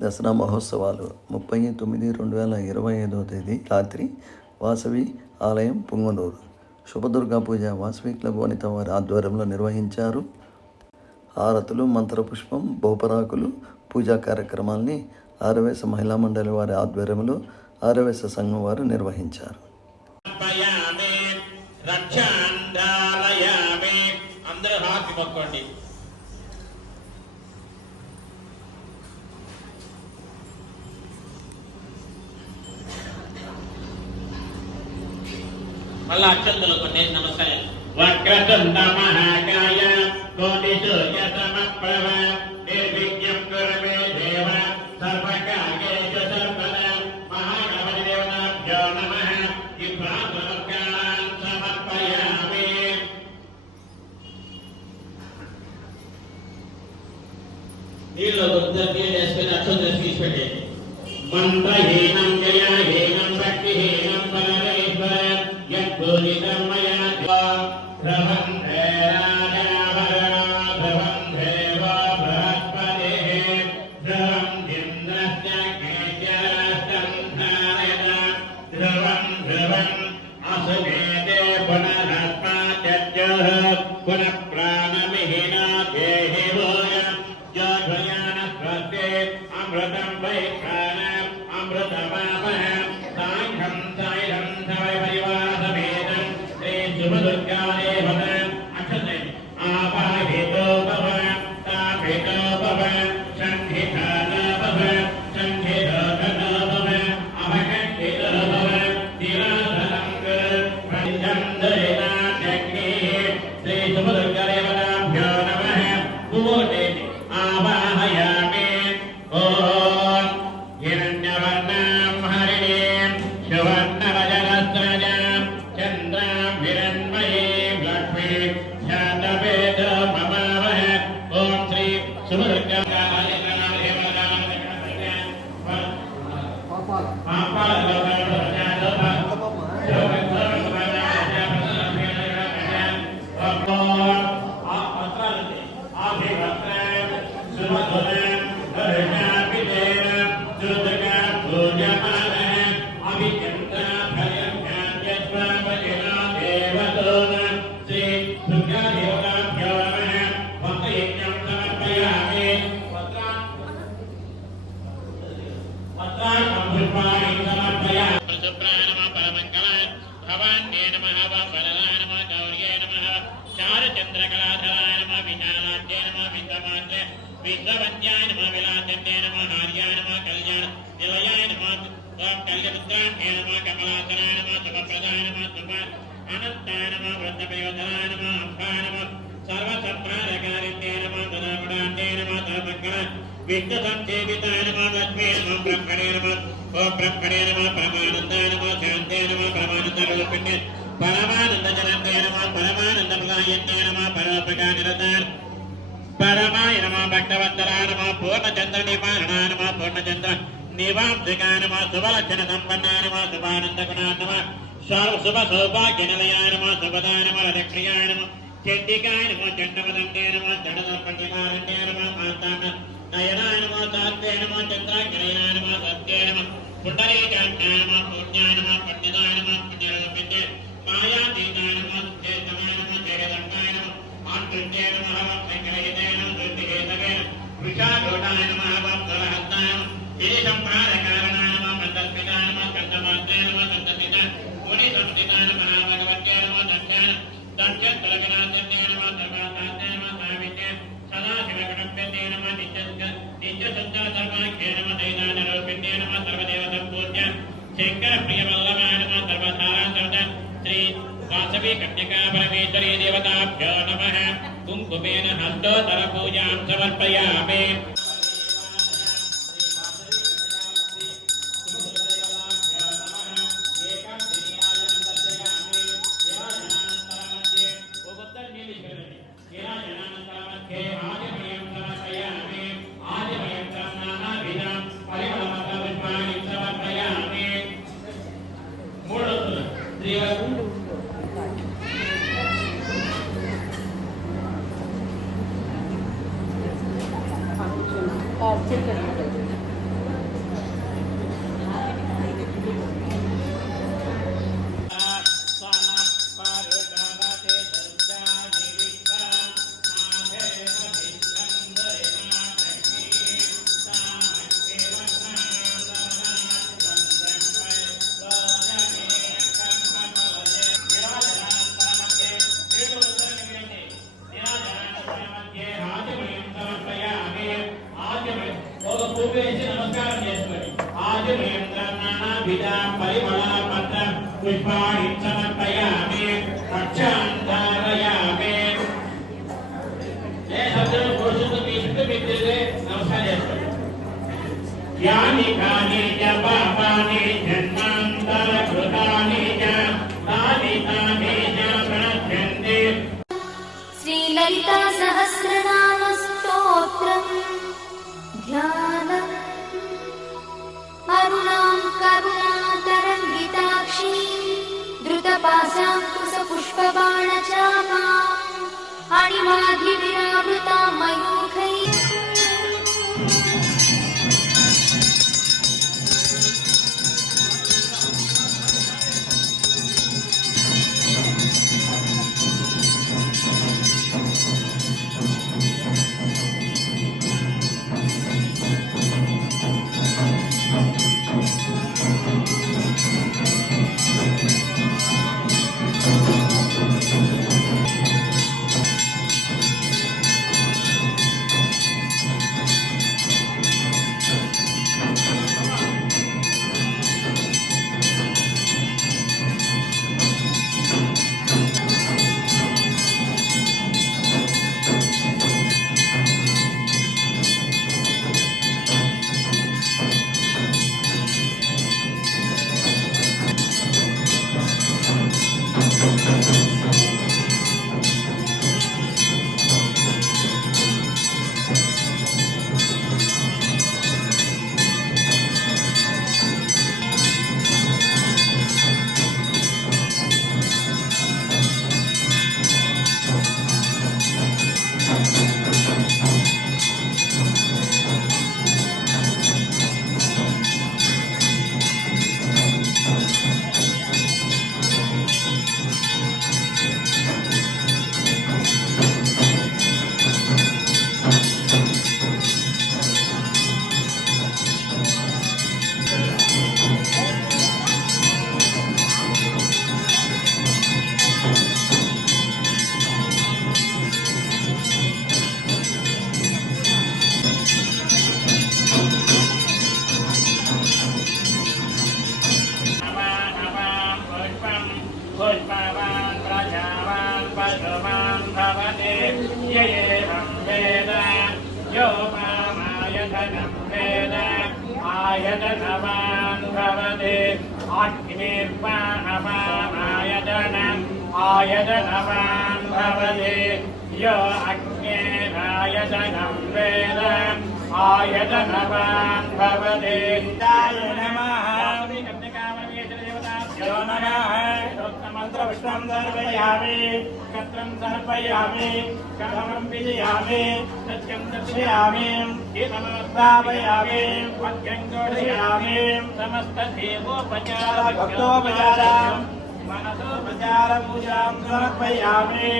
దసరా మహోత్సవాలు 30/9/2025 రాత్రి వాసవి ఆలయం పుంగనూరు శుభదుర్గా పూజ వాసవి క్లబ్ వనిత వారి ఆధ్వర్యంలో నిర్వహించారు. హారతులు, మంత్రపుష్పం, బహుపరాకులు పూజా కార్యక్రమాల్ని ఆర్యవైశ్య మహిళా మండలి వారి ఆధ్వర్యంలో ఆర్యవైశ్య సంఘం వారు నిర్వహించారు. మళ్ళా అక్షంతలు కొన్ని నమస్కారం. వక్రతుండ మహాకాయ కోటి సూర్య సమప్రభ నిర్విఘ్నం కురు మే దేవ సర్వకార్యేషు సర్వదా మహాగణపతి దేవతాభ్యో నమః. ఈ ప్రాతఃకాలం సమర్పయామి. నీళ్ళు వేసుకొని అక్షంతలు తీసుకెళ్ళి మంత్రహీనం జయహీనం భక్తిహీనం పరమేశ్వర యద్భూజితం మయా ధ్రువంధే రాజావరో ధ్రువం దేవో బృహస్పతిః ధ్రువం ఇంద్రస్య కేశరాష్ట్రం ధారయత ధ్రువం ధ్రువం అసుమేతే పునరస్మాద్యోః పునః ప్రాణమిహినా దేహి భూయం జోధ్వయాన స్వస్తి అమృతం వై ప్రాణం అమృతమాపహం సాంఘం సాయిరం సవై పరివారసమేతం శ్రీ శుభదుర్గా దేవత అక్షతే ఆవాహితో భవ తాపితో భవ సంఘితాతో భవ సంఘితోధతో భవ అవకంఠితో భవ తిరాధరం కురు ప్రతిష్టం దరితాగ్ని. శ్రీ శుభదుర్గా దేవతాభ్యో నమః. భూదేవి ఆవాహయామి. ఓం హిరణ్యవర్ణం హరిణీం సువర్ణవజనస్రజాం చంద్రాం హిరణ్మయీం లక్ష్మీం శాతవేదమమావహ. ఓం శ్రీ సుభద్రగా చంద్రకళాధరాయ నమ విశాలాధ్యే నమ విద్వమాత్రే విద్వవంత్యాయ నమ విలాసన్యే నమ హార్యాయ నమ కళ్యాణ నిలయాయ నమ కళ్యపుత్రాణ్యే నమ కమలాసనాయ నమ శుభప్రదాయ నమ శుభ అనంతాయ నమ వృద్ధపయోధరాయ నమ అంబాయ నమ సర్వసంప్రారకారిణ్యే నమ తదాగుణాన్యే నమ తదమంగళ విష్ణుసంసేవితాయ నమ లక్ష్మీ నమ బ్రహ్మణే నమ. ఓం బ్రహ్మణే నమ పరమానందాయ నమ శాంతే నమ పరమానందరూపిణ్యే పరమానందజనంతే నమ పరమానందప్రదాయన్యే నమ పరోపకానిరతార్ పరమాయ నమ భక్తవత్సలాయ నమ పూర్ణచంద్ర నివారణాయ నమ పూర్ణచంద్ర నివాంసికాయ నమ శుభలక్షణ సంపన్నాయ నమ శుభానందగుణాయ నమ శుభ సౌభాగ్యనిలయాయ నమ శుభదాయ నమ రథక్రియాయ నమ చండికాయ నమ చండమదంతే నమ జడదర్పణికారణ్యే నమ కాంతాన నయనాయ నమ సాత్వే నమ చంద్రాగ్రయాయ నమ సత్యే నమ పుండరీకాంతాయ నమ పుణ్యాయ నమ పండితాయ నమ పుణ్యరూపిణ్యే మాయాతీతాయ నమ సుచేతమాయ నమ జగదంగాయ నమ ఆంతృత్యే నమ వెంకటేతే నమ దుర్తికేతవే విషాఢోడాయ నమ వరహస్తాయ నమ గిరిసంపారకారణాయ నమ మందస్మితాయ నమ కందమాత్రే నమ కందసిత ముని సంస్థితాయ నమ భగవత్యే నమ దక్షాయ దక్షత్రగణాత్యే నమ ధర్మాత్రే నమ సావిత్యే సదాశివగణప్యతే నమ నిత్యశుద్ధ ధర్మాఖ్యే నమ దైదానరూపిణ్యే నమ సర్వదేవతం పూజ్య శంకర ప్రియవల్లభాయ నమ సర్వధారాసర్వ శ్రీ వాసవి కన్యకా పరమేశ్వరీ దేవతాభ్యో నమః. కుంకుమేన హస్తోత్తర పూజాం సమర్పయామి. పూవేసి నమస్కారం చేసుకోండి. ఆదిరేంద్రనాభిదా పరిమళ పత్ర పుష్పాణి సమర్పయామి రక్షాంధారయామి. ఏ శబ్దం పురుషుడు మీ చుట్టూ మీకు నమస్కారం చేసుకోండి. యాని కాని చ పాపాని జన్మాంతర కృతాని చ తాని తాని చ ప్రణశ్యంతి. శ్రీలలితా సహస్రనామ స్తోత్రం ధ్యానం. అరుణాం కరుణాతరంగితాక్షీం ధృతపాశాంకుశపుష్పబాణచాపాం అణిమాధివిరావృతాం మయూఖైః. पुष्पवान् प्रजावान् पशुमान् भवति य एवं वेद यो मामायतनं वेद आयतनवान् भवति अग्निर्वाहवामायतनम् आयतनवान् भवति यो अग्नेरायतनं वेद आयतनवान् भवति। नमः मंत्रपुष्पं समर्पयामि कत्रं समर्पयामि कमलं विजयामि सत्यं दर्शयामि गीतमवस्थापयामि पद्यं घोषयामि समस्तदेवोपचारं भक्तोपचारं मनसोपचारपूजां समर्पयामि।